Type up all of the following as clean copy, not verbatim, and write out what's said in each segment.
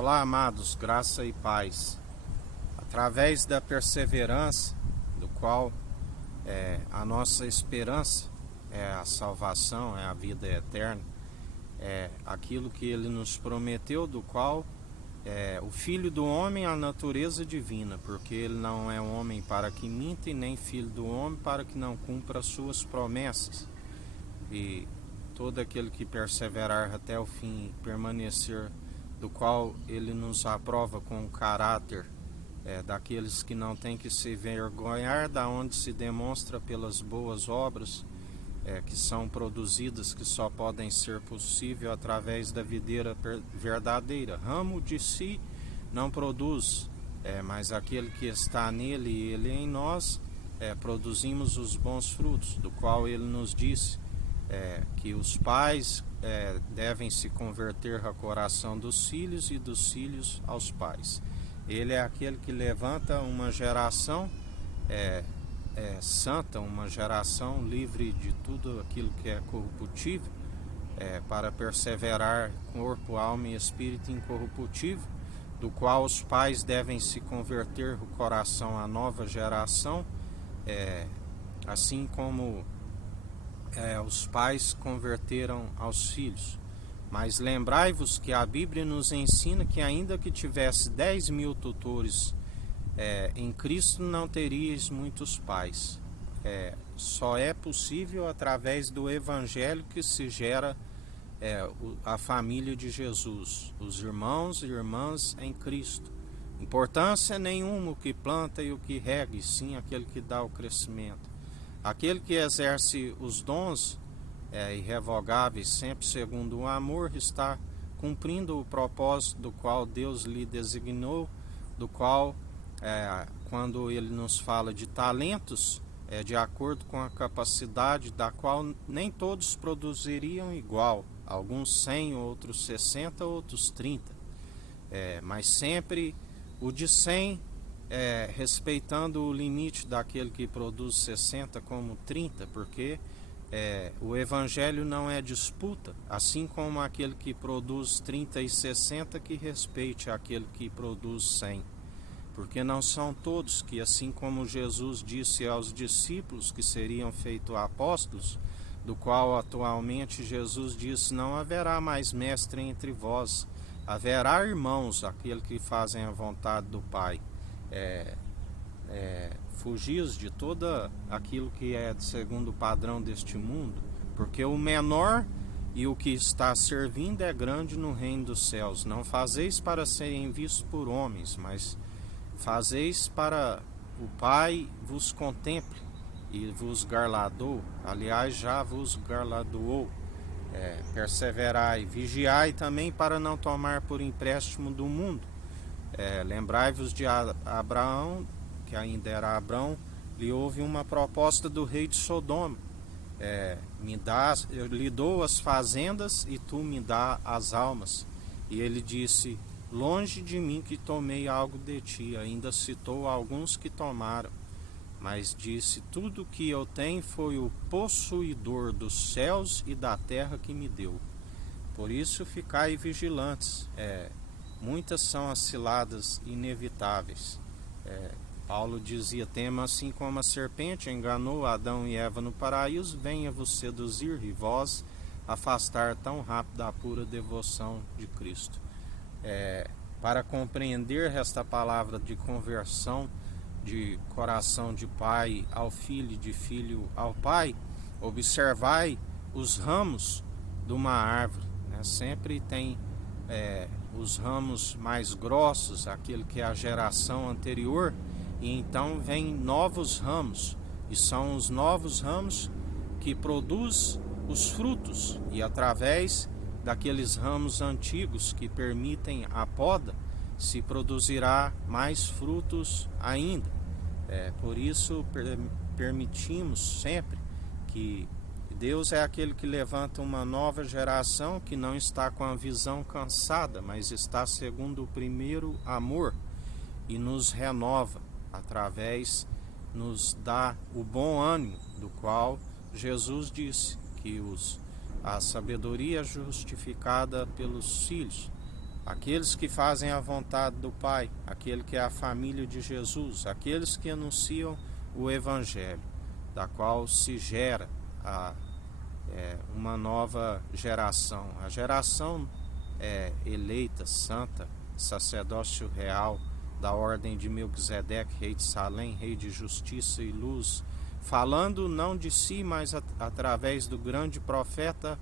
Olá, amados, graça e paz. Através da perseverança, do qual a nossa esperança é a salvação, é a vida eterna, é aquilo que Ele nos prometeu, do qual o Filho do Homem, a natureza divina, porque Ele não é homem para que minta e nem filho do homem para que não cumpra as suas promessas. E todo aquele que perseverar até o fim e permanecer, do qual Ele nos aprova com o caráter daqueles que não têm que se envergonhar, da onde se demonstra pelas boas obras que são produzidas, que só podem ser possível através da videira verdadeira. Ramo de si não produz, mas aquele que está nele e ele em nós, produzimos os bons frutos, do qual ele nos disse que os pais devem se converter ao coração dos filhos e dos filhos aos pais. Ele é aquele que levanta uma geração santa, uma geração livre de tudo aquilo que é corruptível, para perseverar corpo, alma e espírito incorruptível, do qual os pais devem se converter o coração à nova geração, assim como os pais converteram aos filhos. Mas lembrai-vos que a Bíblia nos ensina que ainda que tivesse 10.000 tutores em Cristo, não teríeis muitos pais. Só é possível através do Evangelho que se gera a família de Jesus, os irmãos e irmãs em Cristo. Importância nenhuma o que planta e o que rega, e sim aquele que dá o crescimento. Aquele que exerce os dons irrevogáveis, sempre segundo o amor, está cumprindo o propósito do qual Deus lhe designou, do qual, quando ele nos fala de talentos, é de acordo com a capacidade, da qual nem todos produziriam igual, alguns 100, outros 60, outros 30, mas sempre o de 100, respeitando o limite daquele que produz 60 como 30, porque o Evangelho não é disputa, assim como aquele que produz 30 e 60 que respeite aquele que produz 100. Porque não são todos que, assim como Jesus disse aos discípulos que seriam feitos apóstolos, do qual atualmente Jesus disse: não haverá mais mestre entre vós, haverá irmãos, aquele que fazem a vontade do Pai. Fugis de todo aquilo que é segundo o padrão deste mundo, porque o menor e o que está servindo é grande no reino dos céus. Não fazeis para serem vistos por homens, mas fazeis para o Pai vos contemple e vos garladou. Aliás, já vos garladoou. Perseverai, vigiai também para não tomar por empréstimo do mundo. Lembrai-vos de Abraão, que ainda era Abrão, lhe houve uma proposta do rei de Sodoma: eu lhe dou as fazendas e tu me dá as almas. E ele disse: longe de mim que tomei algo de ti. Ainda citou alguns que tomaram, mas disse: tudo que eu tenho foi o possuidor dos céus e da terra que me deu. Por isso ficai vigilantes. Muitas são as ciladas inevitáveis. Paulo dizia: tema assim como a serpente enganou Adão e Eva no paraíso, venha vos seduzir e vós afastar tão rápido a pura devoção de Cristo. Para compreender esta palavra de conversão de coração de pai ao filho, de filho ao pai, observai os ramos de uma árvore, sempre tem os ramos mais grossos, aquele que é a geração anterior, e então vem novos ramos, e são os novos ramos que produz os frutos, e através daqueles ramos antigos que permitem a poda, se produzirá mais frutos ainda. Por isso permitimos sempre que Deus é aquele que levanta uma nova geração que não está com a visão cansada, mas está segundo o primeiro amor, e nos renova nos dá o bom ânimo, do qual Jesus disse que a sabedoria é justificada pelos filhos, aqueles que fazem a vontade do Pai, aquele que é a família de Jesus, aqueles que anunciam o Evangelho, da qual se gera uma nova geração, a geração eleita, santa, sacerdócio real, da ordem de Melquisedeque, rei de Salém, rei de justiça e luz, falando não de si, mas através do grande profeta,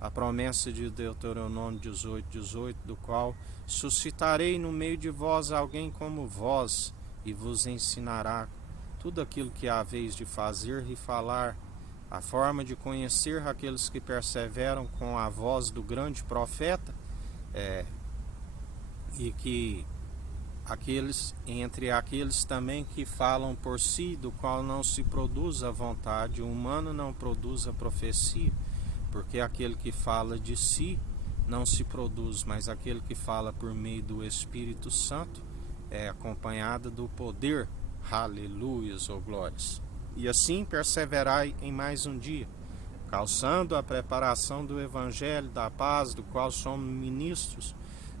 a promessa de Deuteronômio 18:18, do qual suscitarei no meio de vós alguém como vós, e vos ensinará tudo aquilo que haveis de fazer e falar, a forma de conhecer aqueles que perseveram com a voz do grande profeta, e que entre aqueles também que falam por si, do qual não se produz a vontade humana, não produz a profecia, porque aquele que fala de si não se produz, mas aquele que fala por meio do Espírito Santo é acompanhado do poder. Aleluias ou glórias. E assim perseverai em mais um dia, calçando a preparação do Evangelho da paz, do qual somos ministros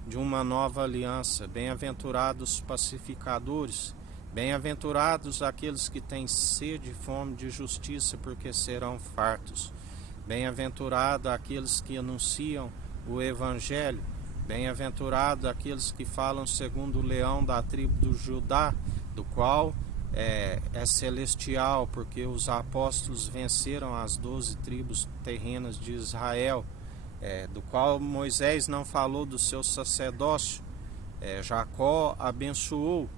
de uma nova aliança. Bem-aventurados pacificadores, bem-aventurados aqueles que têm sede e fome de justiça, porque serão fartos. Bem-aventurados aqueles que anunciam o Evangelho, bem-aventurados aqueles que falam segundo o leão da tribo do Judá, do qual é celestial, porque os apóstolos venceram as 12 tribos terrenas de Israel, do qual Moisés não falou do seu sacerdócio. Jacó abençoou,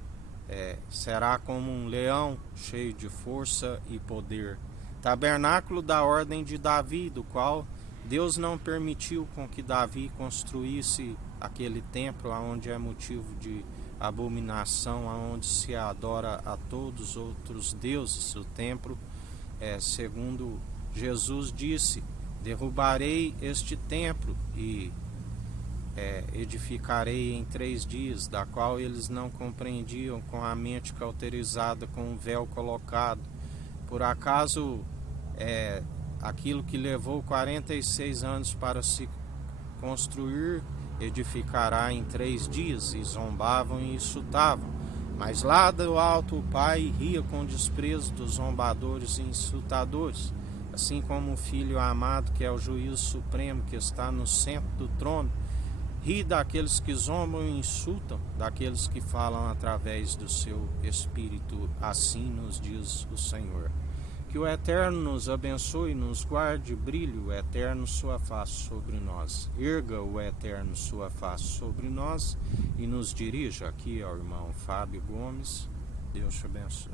será como um leão cheio de força e poder. Tabernáculo da ordem de Davi, do qual Deus não permitiu com que Davi construísse aquele templo onde é motivo de abominação, onde se adora a todos os outros deuses. O templo, segundo Jesus disse, derrubarei este templo e edificarei em 3 dias, da qual eles não compreendiam, com a mente cauterizada, com o véu colocado. Por acaso aquilo que levou 46 anos para se construir, edificará em 3 dias, e zombavam e insultavam. Mas lá do alto o Pai ria com desprezo dos zombadores e insultadores, assim como o Filho amado, que é o juízo supremo, que está no centro do trono, ri daqueles que zombam e insultam, daqueles que falam através do seu Espírito. Assim nos diz o Senhor. Que o Eterno nos abençoe, nos guarde, brilhe o Eterno sua face sobre nós. Erga o Eterno sua face sobre nós e nos dirija. Aqui ao irmão Fábio Gomes. Deus te abençoe.